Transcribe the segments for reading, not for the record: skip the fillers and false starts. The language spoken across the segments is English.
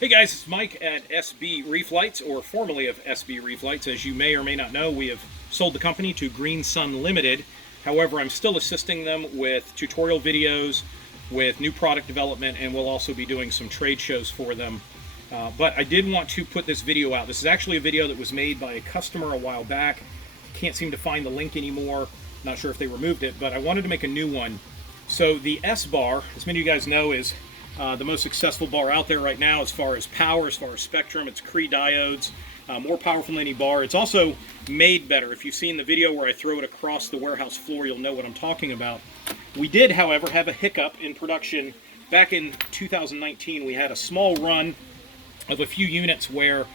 Hey guys, it's Mike at SB Reef Lights, or formerly of SB Reef Lights. As you may or may not know, we have sold the company to Green Sun Limited. However, I'm still assisting them with tutorial videos, with new product development, and we'll also be doing some trade shows for them. But I did want to put this video out. This is actually a video that was made by a customer a while back. Can't seem to find the link anymore. Not sure if they removed it, but I wanted to make a new one. So the sBar, as many of you guys know, is the most successful bar out there right now as far as power, as far as spectrum. It's Cree diodes, more powerful than any bar. It's also made better. If you've seen the video where I throw it across the warehouse floor, you'll know what I'm talking about. We did, however, have a hiccup in production. Back in 2019, we had a small run of a few units where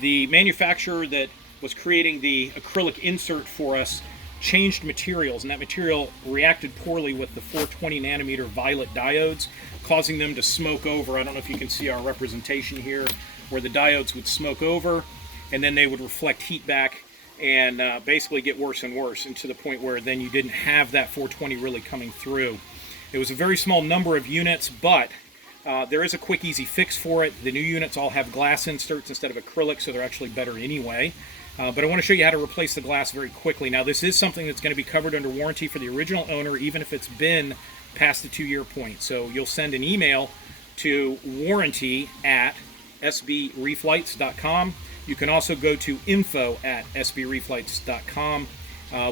the manufacturer that was creating the acrylic insert for us changed materials, and that material reacted poorly with the 420 nanometer violet diodes, causing them to smoke over. I don't know if you can see our representation here, where the diodes would smoke over and then they would reflect heat back and basically get worse and worse, and to the point where then you didn't have that 420 really coming through. It was a very small number of units, but there is a quick, easy fix for it. The new units all have glass inserts instead of acrylic, so they're actually better anyway. But I want to show you how to replace the glass very quickly. Now, this is something that's going to be covered under warranty for the original owner, even if it's been past the 2-year point. So you'll send an email to warranty@sbreeflights.com. You can also go to info@sbreeflights.com.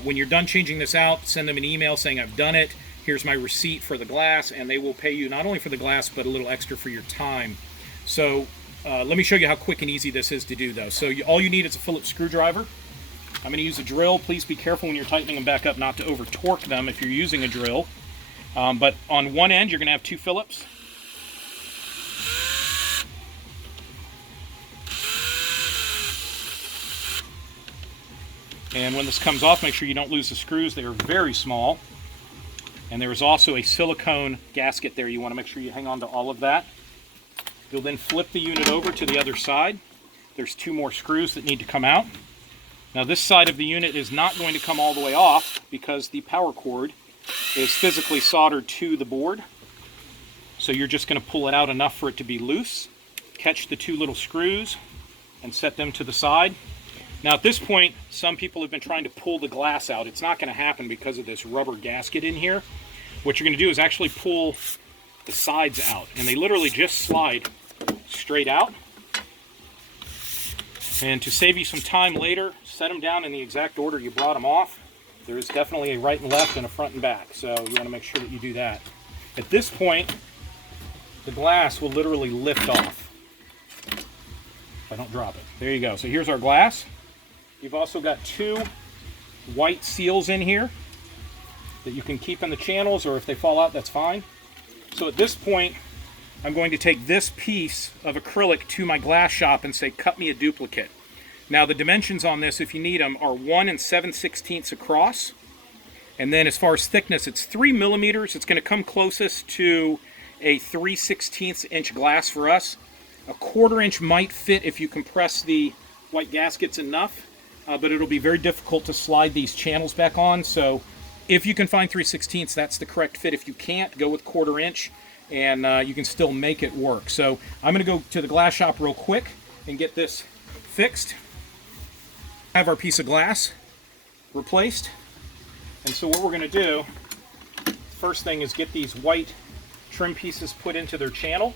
When you're done changing this out, send them an email saying, I've done it, here's my receipt for the glass, and they will pay you not only for the glass, but a little extra for your time. So let me show you how quick and easy this is to do, though. So all you need is a Phillips screwdriver. I'm going to use a drill. Please be careful when you're tightening them back up not to over torque them if you're using a drill. But on one end, you're going to have 2 Phillips. And when this comes off, make sure you don't lose the screws. They are very small. And there is also a silicone gasket there. You want to make sure you hang on to all of that. You'll then flip the unit over to the other side. There's 2 more screws that need to come out. Now, this side of the unit is not going to come all the way off because the power cord is physically soldered to the board. So you're just going to pull it out enough for it to be loose, catch the 2 little screws, and set them to the side. Now, at this point, some people have been trying to pull the glass out. It's not going to happen because of this rubber gasket in here. What you're going to do is actually pull the sides out, and they literally just slide straight out. And to save you some time later, set them down in the exact order you brought them off. There is definitely a right and left and a front and back, so you want to make sure that you do that. At this point, the glass will literally lift off if I don't drop it. There you go. So here's our glass. You've also got 2 white seals in here that you can keep in the channels, or if they fall out, that's fine. So at this point, I'm going to take this piece of acrylic to my glass shop and say, cut me a duplicate. Now, the dimensions on this, if you need them, are 1 7/16 across. And then as far as thickness, it's 3 millimeters. It's going to come closest to a 3/16 inch glass for us. A 1/4 inch might fit if you compress the white gaskets enough, but it'll be very difficult to slide these channels back on. So if you can find 3/16, that's the correct fit. If you can't, go with 1/4 inch, and you can still make it work. So I'm going to go to the glass shop real quick and get this fixed. Have our piece of glass replaced. And so what we're going to do, first thing is get these white trim pieces put into their channel.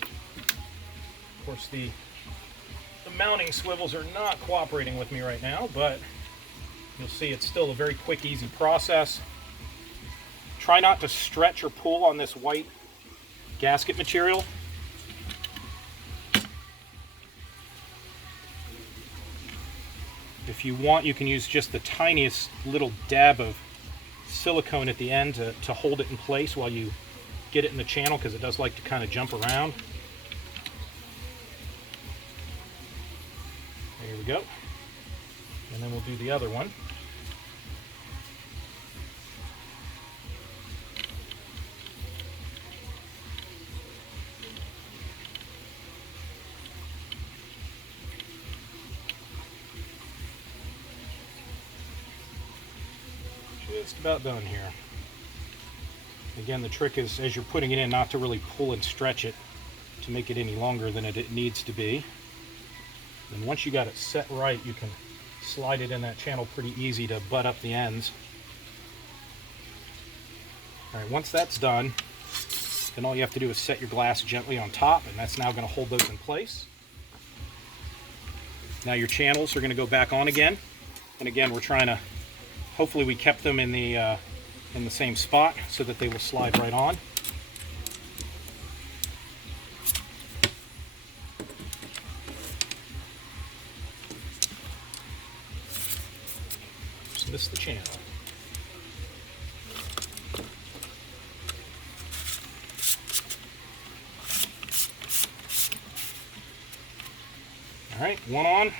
Of course, the mounting swivels are not cooperating with me right now, but you'll see it's still a very quick, easy process. Try not to stretch or pull on this white gasket material. If you want, you can use just the tiniest little dab of silicone at the end to hold it in place while you get it in the channel, because it does like to kind of jump around. There we go. And then we'll do the other one. Just about done here. Again, the trick is, as you're putting it in, not to really pull and stretch it to make it any longer than it needs to be. And once you got it set right, you can slide it in that channel pretty easy to butt up the ends. All right, once that's done, then all you have to do is set your glass gently on top, and that's now going to hold those in place. Now your channels are going to go back on again, and again we're trying to, hopefully we kept them in the same spot so that they will slide right on. Just missed the channel. All right, one on.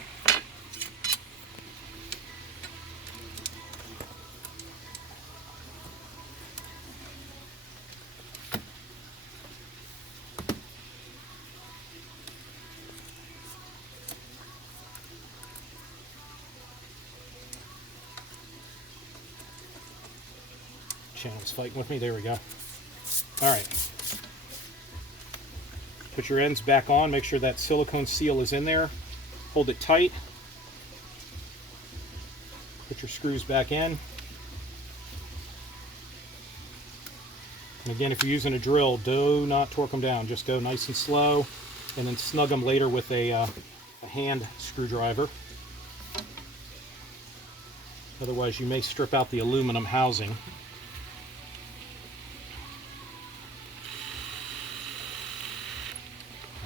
Channel's fighting with me. There we go. All right. Put your ends back on. Make sure that silicone seal is in there. Hold it tight. Put your screws back in. And again, if you're using a drill, do not torque them down. Just go nice and slow, and then snug them later with a hand screwdriver. Otherwise, you may strip out the aluminum housing.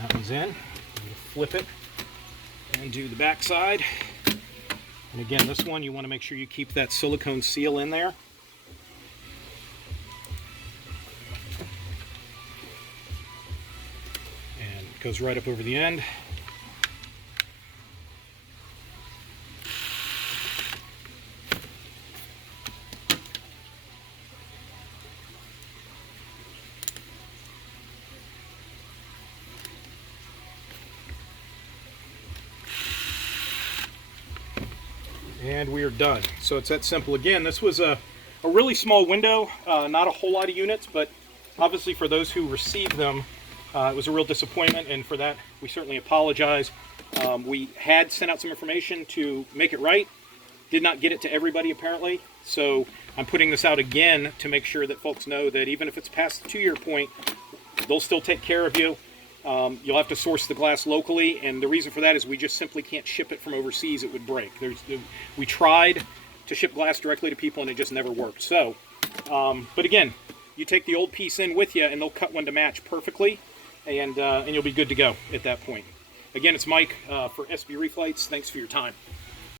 That one's in. Flip it and do the back side. And again, this one you want to make sure you keep that silicone seal in there. And it goes right up over the end. And we are done. So it's that simple. Again, this was a really small window, not a whole lot of units, but obviously for those who received them, it was a real disappointment, and for that we certainly apologize. We had sent out some information to make it right, did not get it to everybody apparently, so I'm putting this out again to make sure that folks know that even if it's past the 2-year point, they'll still take care of you. You'll have to source the glass locally, and the reason for that is we just simply can't ship it from overseas. It would break. We tried to ship glass directly to people, and it just never worked. So, but again, you take the old piece in with you, and they'll cut one to match perfectly, and you'll be good to go at that point. Again, it's Mike for sB Reef Lights. Thanks for your time.